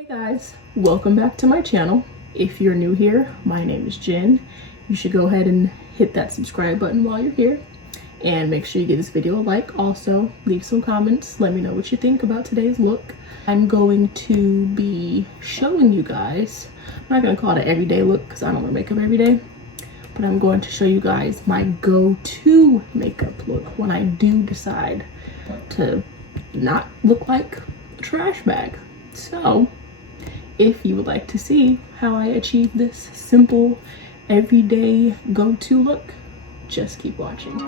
Hey guys, welcome back to my channel. If you're new here, my name is Jen. You should go ahead and hit that subscribe button while you're here and make sure you give this video a like. Also, leave some comments. Let me know what you think about today's look. I'm going to be showing you guys, I'm not going to call it an everyday look because I don't wear makeup every day, but I'm going to show you guys my go-to makeup look when I do decide to not look like a trash bag. So if you would like to see how I achieve this simple everyday go-to look, just keep watching.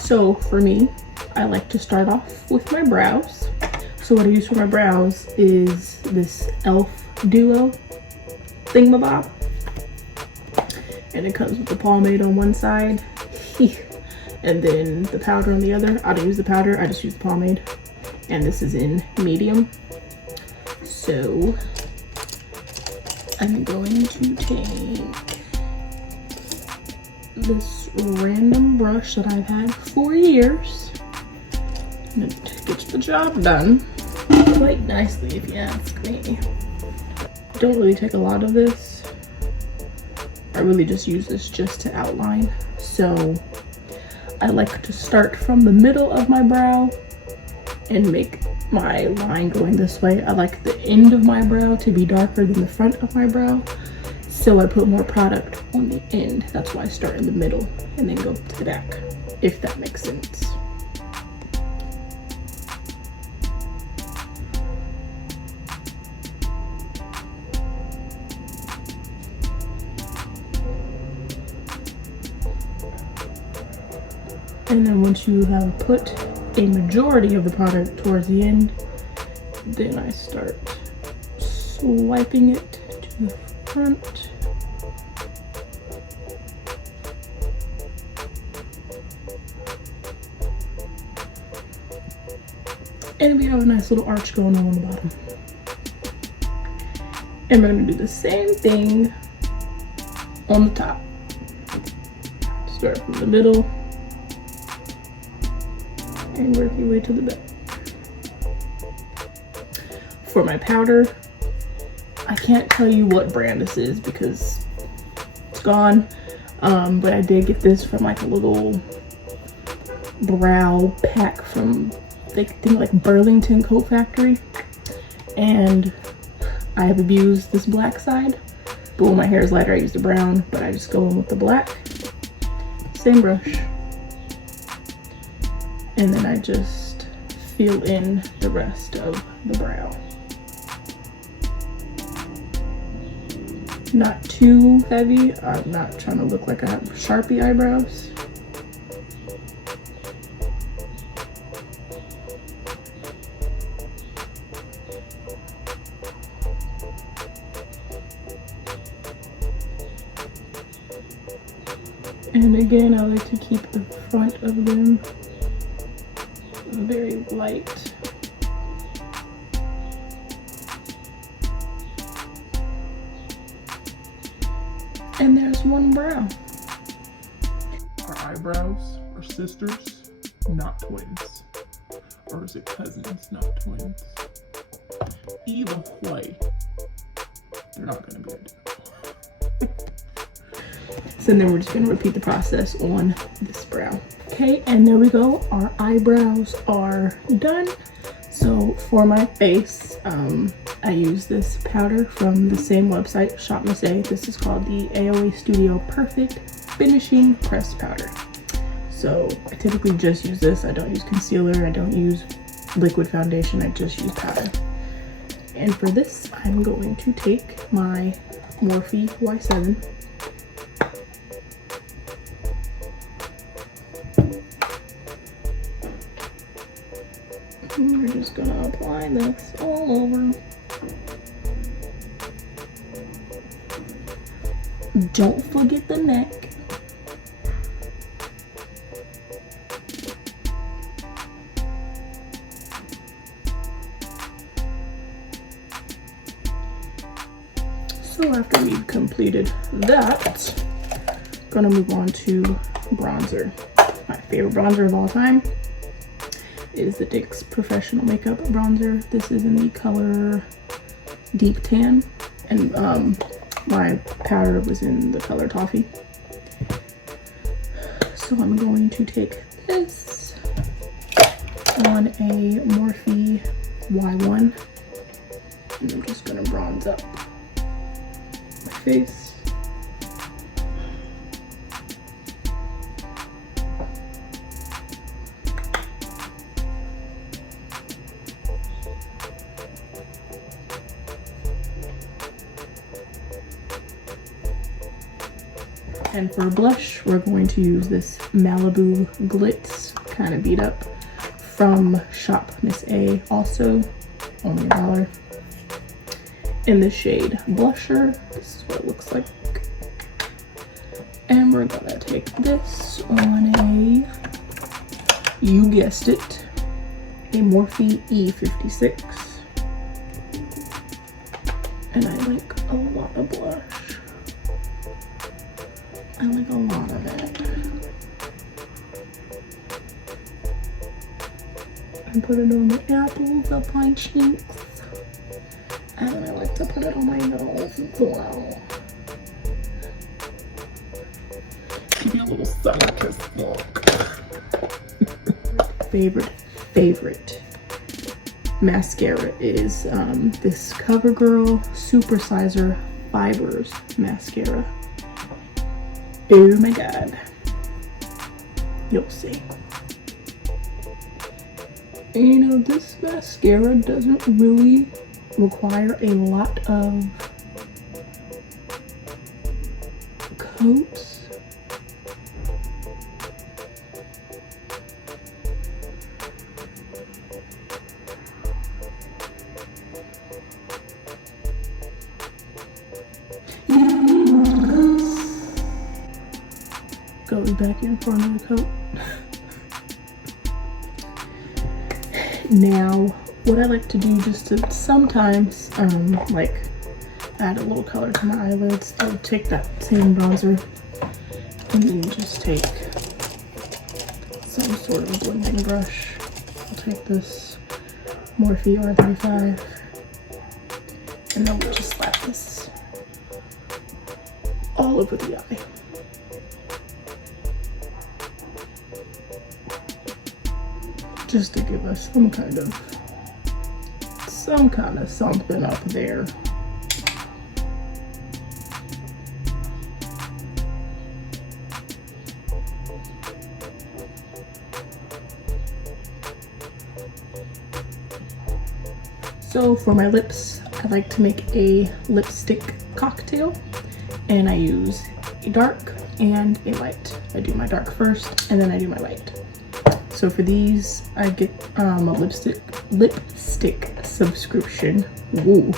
So for me, I like to start off with my brows. So what I use for my brows is this e.l.f. duo thingamabob. And it comes with the pomade on one side and then the powder on the other. I don't use the powder, I just use the pomade. And this is in medium. So I'm going to take this random brush that I've had for years. And it gets the job done quite nicely, if you ask me. Don't really take a lot of this. I really just use this just to outline. So I like to start from the middle of my brow and make my line going this way. I like the end of my brow to be darker than the front of my brow. So I put more product on the end. That's why I start in the middle and then go to the back, if that makes sense. And then once you have put a majority of the product towards the end, then I start swiping it to the front. And we have a nice little arch going on the bottom. And we're gonna do the same thing on the top. Start from the middle and work your way to the back. For my powder, I can't tell you what brand this is because it's gone, but I did get this from like a little brow pack from I think like Burlington Coat Factory, and I have abused this black side, but when my hair is lighter I use the brown, but I just go in with the black. Same brush. And then I just fill in the rest of the brow. Not too heavy. I'm not trying to look like I have Sharpie eyebrows. And again, I like to keep the front of them very light. And there's one brow. Our eyebrows are sisters, not twins. Or is it cousins, not twins? Either way, they're not gonna be identical. So then we're just gonna repeat the process on this brow. Okay, and there we go. Our eyebrows are done. So for my face, I use this powder from the same website, Shop Miss A. This is called the AOA Studio Perfect Finishing Pressed Powder. So I typically just use this. I don't use concealer. I don't use liquid foundation. I just use powder. And for this, I'm going to take my Morphe Y7. And we're just gonna apply this all over. Don't forget the neck. So after we've completed that, gonna move on to bronzer. My favorite bronzer of all time is the NYX Professional Makeup Bronzer. This is in the color Deep Tan, and my powder was in the color Toffee. So I'm going to take this on a Morphe Y1, and I'm just gonna bronze up my face. And for blush, we're going to use this Malibu Glitz, kind of beat up, from Shop Miss A, also only $1. In the shade Blusher, this is what it looks like. And we're gonna take this on a, you guessed it, a Morphe E56. And I like a lot of blush. I like a lot of it. I put it on the apples of my cheeks. And I like to put it on my nose as well. Give you a little sun-kissed look. Favorite mascara is this Covergirl Supersizer Fibers mascara. Oh my god. You'll see. And you know, this mascara doesn't really require a lot of coats. Goes back in for another coat. Now, what I like to do just to sometimes like add a little color to my eyelids, I'll take that same bronzer and then just take some sort of blending brush. I'll take this Morphe R35 and then we'll just slap this all over the eye. Just to give us some kind of something up there. So for my lips, I like to make a lipstick cocktail, and I use a dark and a light. I do my dark first and then I do my light. So for these, I get a lipstick subscription. Woo.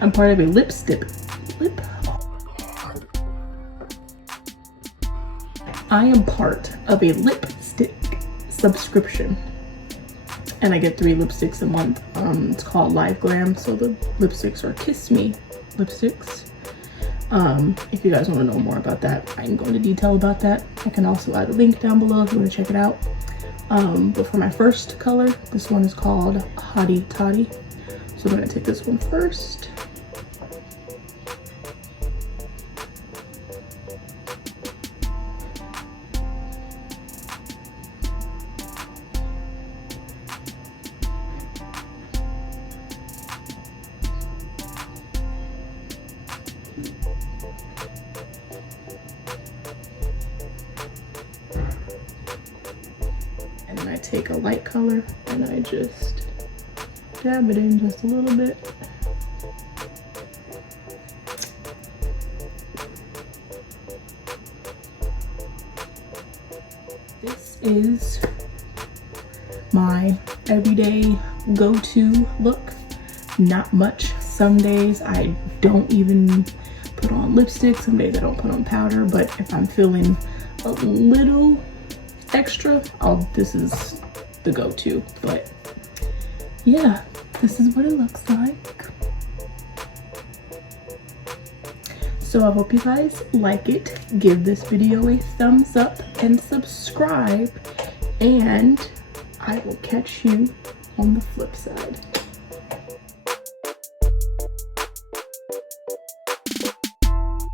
I'm part of a I am part of a lipstick subscription, and I get 3 lipsticks a month. It's called Live Glam, so the lipsticks are Kiss Me lipsticks. If you guys want to know more about that, I can go into detail about that. I can also add a link down below if you want to check it out. But for my first color, this one is called Hottie Tottie. So I'm going to take this one first. And then I take a light color and I just dab it in just a little bit. This is my everyday go-to look. Not much. Some days I don't even put on lipstick. Some days I don't put on powder, but if I'm feeling a little extra, this is the go-to. But yeah, this is what it looks like. So I hope you guys like it. Give this video a thumbs up and subscribe, and I will catch you on the flip side.